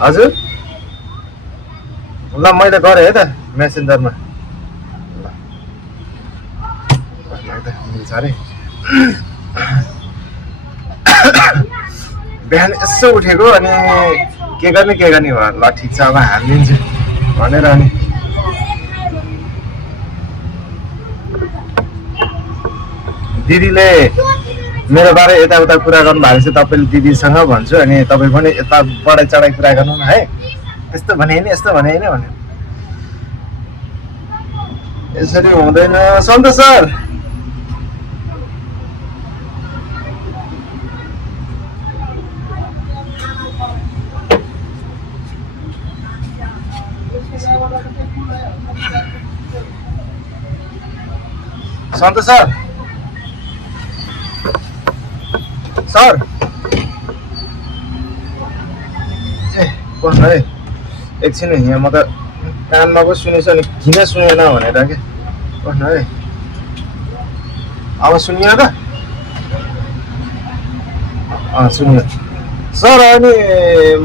हजुर ल मैले गरेँ है त मेसेन्जरमा मिल्छ अरे बिहान यसो उठेको अनि के गर्ने भयो ल ठिक छ अब हालिदिन्छु भनेर अनि दिदीले मेरो बारे यताउता कुरा गर्नु भएको छ तपाईँले दिदीसँग भन्छु अनि तपाईँ पनि यता बढाइ चढाइ कुरा गर्नु न है यस्तो भने नि यस्तो भने होइन भने यसरी हुँदैन सन्तोष सर सन्तोष सर सर ए बस्नु है एकछिन यहाँ म त कानमा पो सुनेछु अनि किन सुनेन भनेर के बस्नु है अब सुनियो त सुनियो सर अनि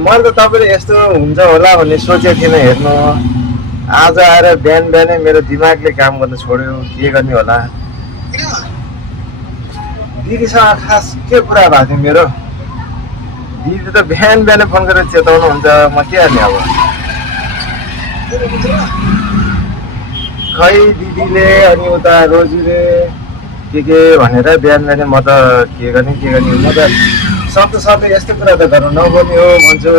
मैले त तपाईँले यस्तो हुन्छ होला भन्ने सोचेको थिएन हेर्नु आज आएर बिहान बिहानै मेरो दिमागले काम गर्न छोड्यो के गर्ने होला दिदीसँग खास के कुरा भएको थियो मेरो दिदी त बिहान बिहानै फोन गरेर चेताउनु हुन्छ म के गर्ने अब खै दिदीले अनि उता रोजीले के भनेर बिहान बिहानै म त के गर्ने म त सबै यस्तो कुरा त गर्नु नपर्ने हो भन्छु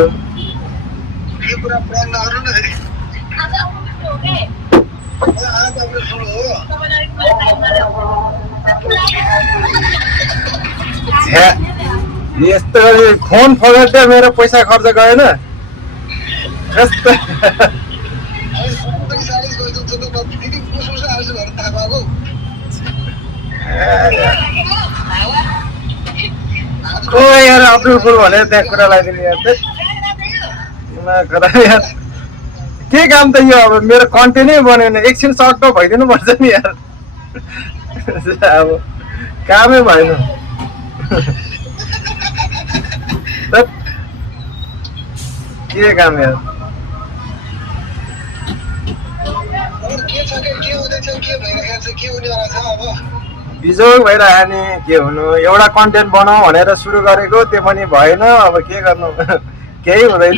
यस्तो फोन फगट्दै मेरो पैसा खर्च गएन कस्तो यार अप्रुल फुल भनेर त्यहाँ कुरा लगाइदिनु यार के काम त यो अब मेरो कन्टेन्टै बनेन एकछिन सर्ट भइदिनु पर्छ नि यार अब कामै भएन के काम यार बिजोग भइरह्यो नि के हुनु एउटा कन्टेन्ट बनाऊ भनेर सुरु गरेको त्यो पनि भएन अब के गर्नु केही हुँदैन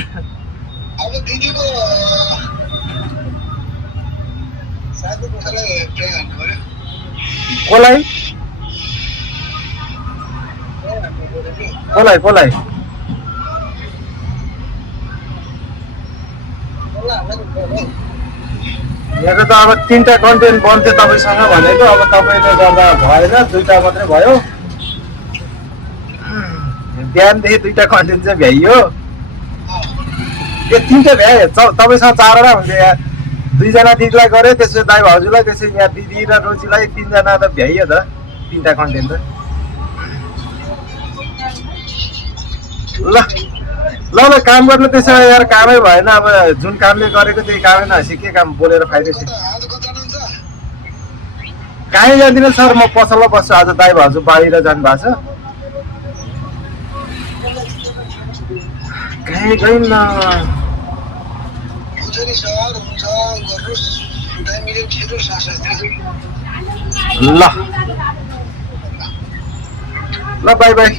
अब दिदीको कसलाई मेरो त अब 3टा कन्टेन्ट बन्थ्यो तपाईसँग भनेको अब तपाईँले गर्दा भएन 2टा मात्रै भयो बिहानदेखि 2टा कन्टेन्ट चाहिँ भ्याइयो यो 3टा भ्याए तपाईँसँग 4वटा हुन्थ्यो यार 2जना दिदीलाई गऱ्यो त्यसपछि दाइ भाउजूलाई त्यसपछि यहाँ दिदी र रोजीलाई 3जना त भ्याइयो त 3टा कन्टेन्ट त ल काम गर्नु त्यसो यार कामै भएन अब जुन कामले गरेको त्यही कामै नहाँसी के काम बोलेर फाइदै छ कहीँ जाँदिनँ सर म पसलमा बस्छु आज दाइ भाउजू बाहिर जानु भएको छ कहीँ गइन्न ल बाई बाई